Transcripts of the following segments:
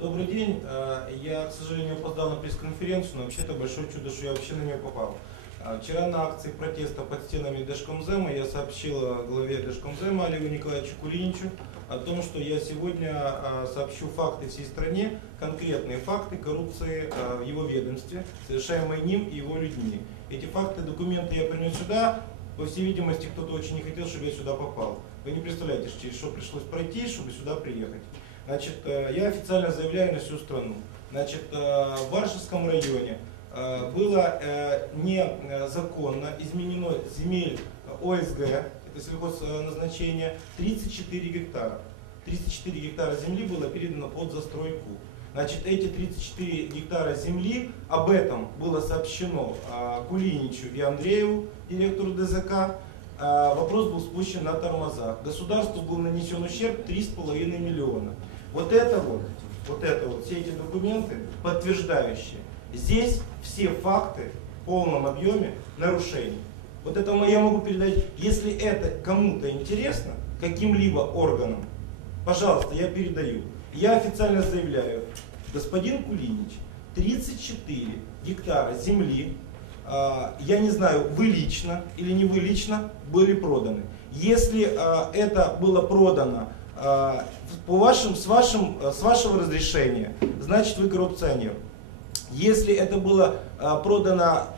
Добрый день. Э, я, к сожалению, опоздал на пресс-конференцию, но вообще-то большое чудо, что я вообще на нее попал. А вчера на акции протеста под стенами Дашкомзема я сообщил главе Дашкомзема Олегу Николаевичу Кулиничу о том, что я сегодня а, сообщу факты всей стране, конкретные факты коррупции а, в его ведомстве, совершаемые ним и его людьми. Эти факты, документы я принес сюда, по всей видимости, кто-то очень не хотел, чтобы я сюда попал. Вы не представляете, через что пришлось пройти, чтобы сюда приехать. Значит, э, я официально заявляю на всю страну. Значит, э, в Варшавском районе э, было незаконно изменено земель ОСГ, это сельхозназначение, 34 гектара. 34 гектара земли было передано под застройку. Значит, эти 34 гектара земли, об этом было сообщено Кулиничу и Андрееву, директору ДЗК. Вопрос был спущен на тормозах. Государству был нанесен ущерб 3,5 миллиона. Вот это вот, вот это вот, все эти документы подтверждающие. Здесь все факты в полном объеме нарушений. Вот это я могу передать, если это кому-то интересно, каким-либо органам, пожалуйста, я передаю. Я официально заявляю, господин Кулинич, 34 гектара земли, а, я не знаю, вы лично или не вы лично, были проданы. Если а, это было продано по вашим, с, вашим, с вашего разрешения, значит вы коррупционер. Если это было а, продано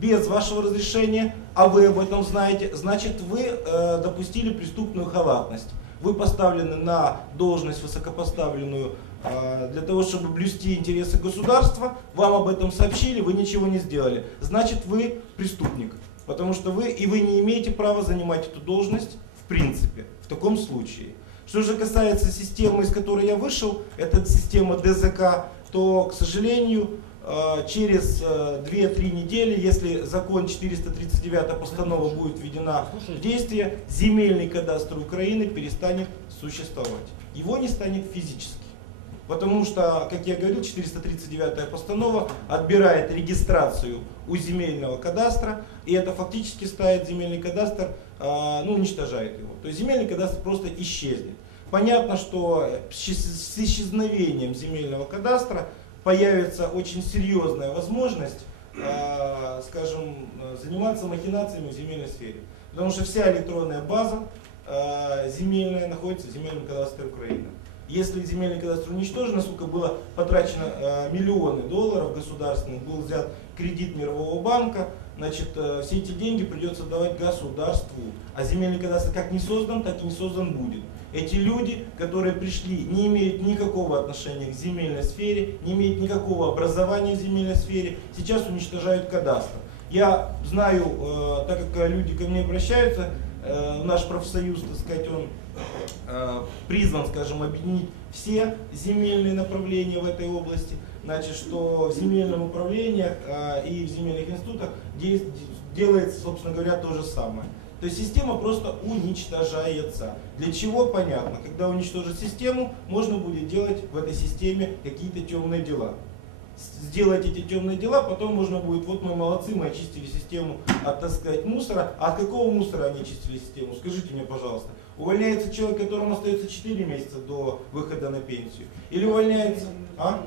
без вашего разрешения, а вы об этом знаете, значит вы э, допустили преступную халатность. Вы поставлены на должность высокопоставленную э, для того, чтобы блюсти интересы государства, вам об этом сообщили, вы ничего не сделали. Значит вы преступник, потому что вы и вы не имеете права занимать эту должность в принципе, в таком случае. Что же касается системы, из которой я вышел, это система ДЗК, то, к сожалению, э, через 2-3 э, недели, если закон 439 постанова будет введена в действие, земельный кадастр Украины перестанет существовать. Его не станет физически. Потому что, как я говорил, 439 постанова отбирает регистрацию у земельного кадастра, и это фактически ставит земельный кадастр а, ну, уничтожает его. То есть земельный кадастр просто исчезнет. Понятно, что с исчезновением земельного кадастра появится очень серьезная возможность, а, скажем, заниматься махинациями в земельной сфере. Потому что вся электронная база а, земельная находится в земельном кадастре Украины. Если земельный кадастр уничтожен, насколько было потрачено миллионы долларов государственных, был взят кредит Мирового банка, значит, э, все эти деньги придется давать государству. А земельный кадастр как не создан, так и не создан будет. Эти люди, которые пришли, не имеют никакого отношения к земельной сфере, не имеют никакого образования в земельной сфере, сейчас уничтожают кадастр. Я знаю, э, так как люди ко мне обращаются, э, наш профсоюз, так сказать, он э, призван, скажем, объединить все земельные направления в этой области значит, что в земельном управлении э, и в земельных институтах делается, собственно говоря, то же самое. То есть система просто уничтожается. Для чего понятно? Когда уничтожить систему, можно будет делать в этой системе какие-то темные дела. Сделать эти темные дела, потом можно будет, вот мы молодцы, мы очистили систему от, так сказать, мусора. А от какого мусора они очистили систему? Скажите мне, пожалуйста. Увольняется человек, которому остается 4 месяца до выхода на пенсию? Или увольняется... А?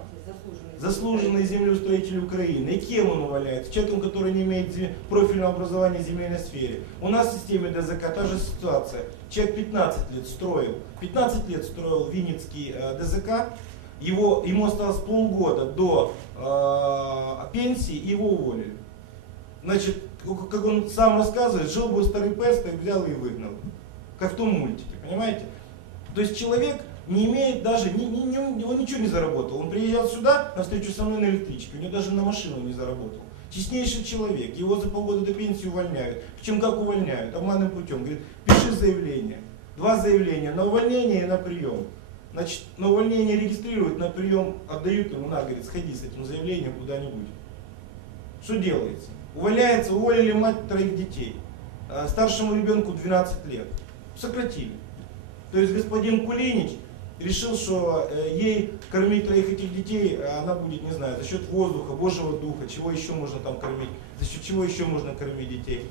заслуженный землеустроитель Украины. И кем он увольняется? Человеком, который не имеет профильного образования в земельной сфере. У нас в системе ДЗК та же ситуация. Человек 15 лет строил, 15 лет строил Винницкий э, ДЗК, его, ему осталось полгода до э, пенсии, и его уволили. Значит, как он сам рассказывает, жил бы старый так взял и выгнал. Как в том мультике, понимаете? То есть человек не имеет даже, не, не, не, он ничего не заработал. Он приезжал сюда на встречу со мной на электричке, у него даже на машину не заработал. Честнейший человек, его за полгода до пенсии увольняют. Причем как увольняют? Обманным путем. Говорит, пиши заявление. Два заявления, на увольнение и на прием. Значит, на увольнение регистрируют, на прием отдают ему, на, говорит, сходи с этим заявлением куда-нибудь. Что делается? Увольняется, уволили мать троих детей. А старшему ребенку 12 лет. Сократили. То есть господин Кулинич решил, что э, ей кормить троих этих детей, э, она будет, не знаю, за счет воздуха, Божьего духа, чего еще можно там кормить, за счет чего еще можно кормить детей.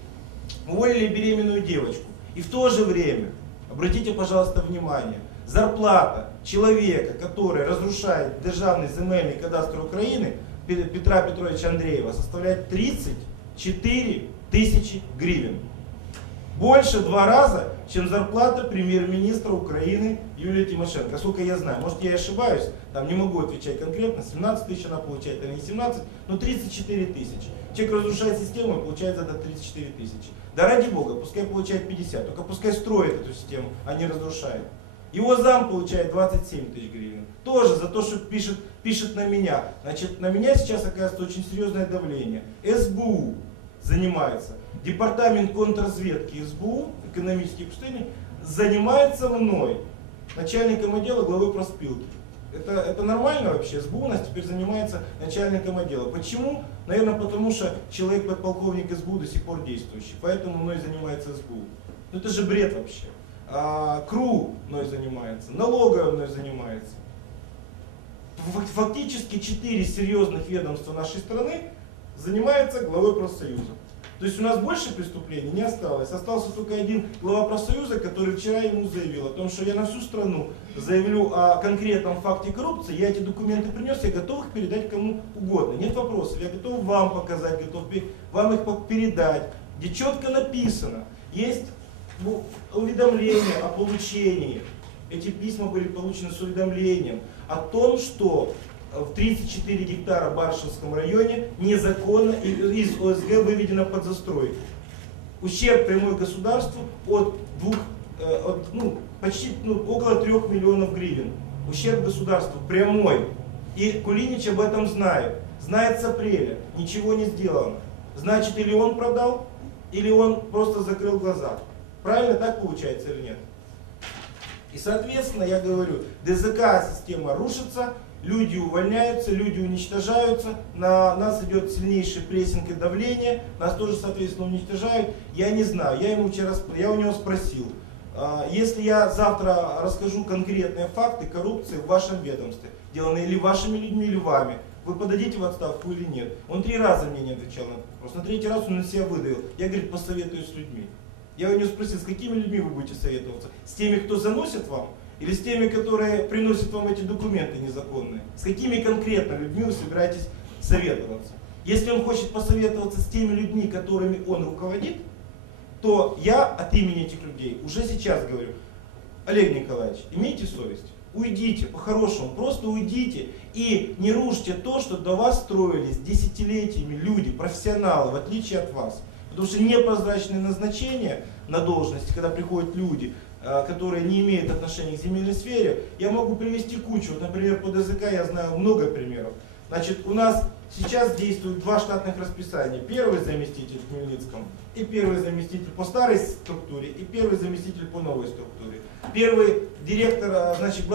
Уволили беременную девочку. И в то же время, обратите, пожалуйста, внимание, зарплата человека, который разрушает державный земельный кадастр Украины, Петра Петровича Андреева, составляет 34 тысячи гривен. Больше два раза, чем зарплата премьер-министра Украины Юлии Тимошенко. Сколько я знаю, может я ошибаюсь, там не могу отвечать конкретно, 17 тысяч она получает, или не 17, но 34 тысячи. Человек разрушает систему и получает за это 34 тысячи. Да ради бога, пускай получает 50, только пускай строит эту систему, а не разрушает. Его зам получает 27 тысяч гривен. Тоже за то, что пишет, пишет на меня. Значит, на меня сейчас оказывается очень серьезное давление. СБУ занимается. Департамент контрразведки СБУ, экономические пустыни, занимается мной, начальником отдела главы проспилки. Это, это нормально вообще? СБУ у нас теперь занимается начальником отдела. Почему? Наверное, потому что человек подполковник СБУ до сих пор действующий. Поэтому мной занимается СБУ. Ну это же бред вообще. А, КРУ мной занимается, налоговая мной занимается. Фактически четыре серьезных ведомства нашей страны занимаются главой профсоюза. То есть у нас больше преступлений не осталось. Остался только один глава профсоюза, который вчера ему заявил о том, что я на всю страну заявлю о конкретном факте коррупции, я эти документы принес, я готов их передать кому угодно. Нет вопросов, я готов вам показать, готов вам их передать, где четко написано, есть уведомление о получении. Эти письма были получены с уведомлением о том, что в 34 гектара в Баршинском районе незаконно из ОСГ выведено под застройку. Ущерб прямой государству от двух, э, от, ну, почти ну, около 3 миллионов гривен. Ущерб государству прямой. И Кулинич об этом знает. Знает с апреля. Ничего не сделано. Значит, или он продал, или он просто закрыл глаза. Правильно так получается или нет? И соответственно, я говорю, ДЗК-система рушится, люди увольняются, люди уничтожаются, на нас идет сильнейший прессинг и давление, нас тоже, соответственно, уничтожают. Я не знаю, я ему вчера, я у него спросил, а, если я завтра расскажу конкретные факты коррупции в вашем ведомстве, деланные или вашими людьми, или вами, вы подадите в отставку или нет? Он три раза мне не отвечал на этот вопрос. На третий раз он на себя выдавил. Я, говорит, посоветуюсь с людьми. Я у него спросил, с какими людьми вы будете советоваться? С теми, кто заносит вам? Или с теми, которые приносят вам эти документы незаконные? С какими конкретно людьми вы собираетесь советоваться? Если он хочет посоветоваться с теми людьми, которыми он руководит, то я от имени этих людей уже сейчас говорю, Олег Николаевич, имейте совесть, уйдите по-хорошему, просто уйдите и не рушьте то, что до вас строились десятилетиями люди, профессионалы, в отличие от вас. Потому что непрозрачные назначения на должности, когда приходят люди, Э, которые не имеют отношения к земельной сфере, я могу привести кучу. Вот, например, по ДЗК я знаю много примеров. Значит, у нас сейчас действуют два штатных расписания. Первый заместитель в Хмельницком и первый заместитель по старой структуре и первый заместитель по новой структуре. Первый директор, э, значит,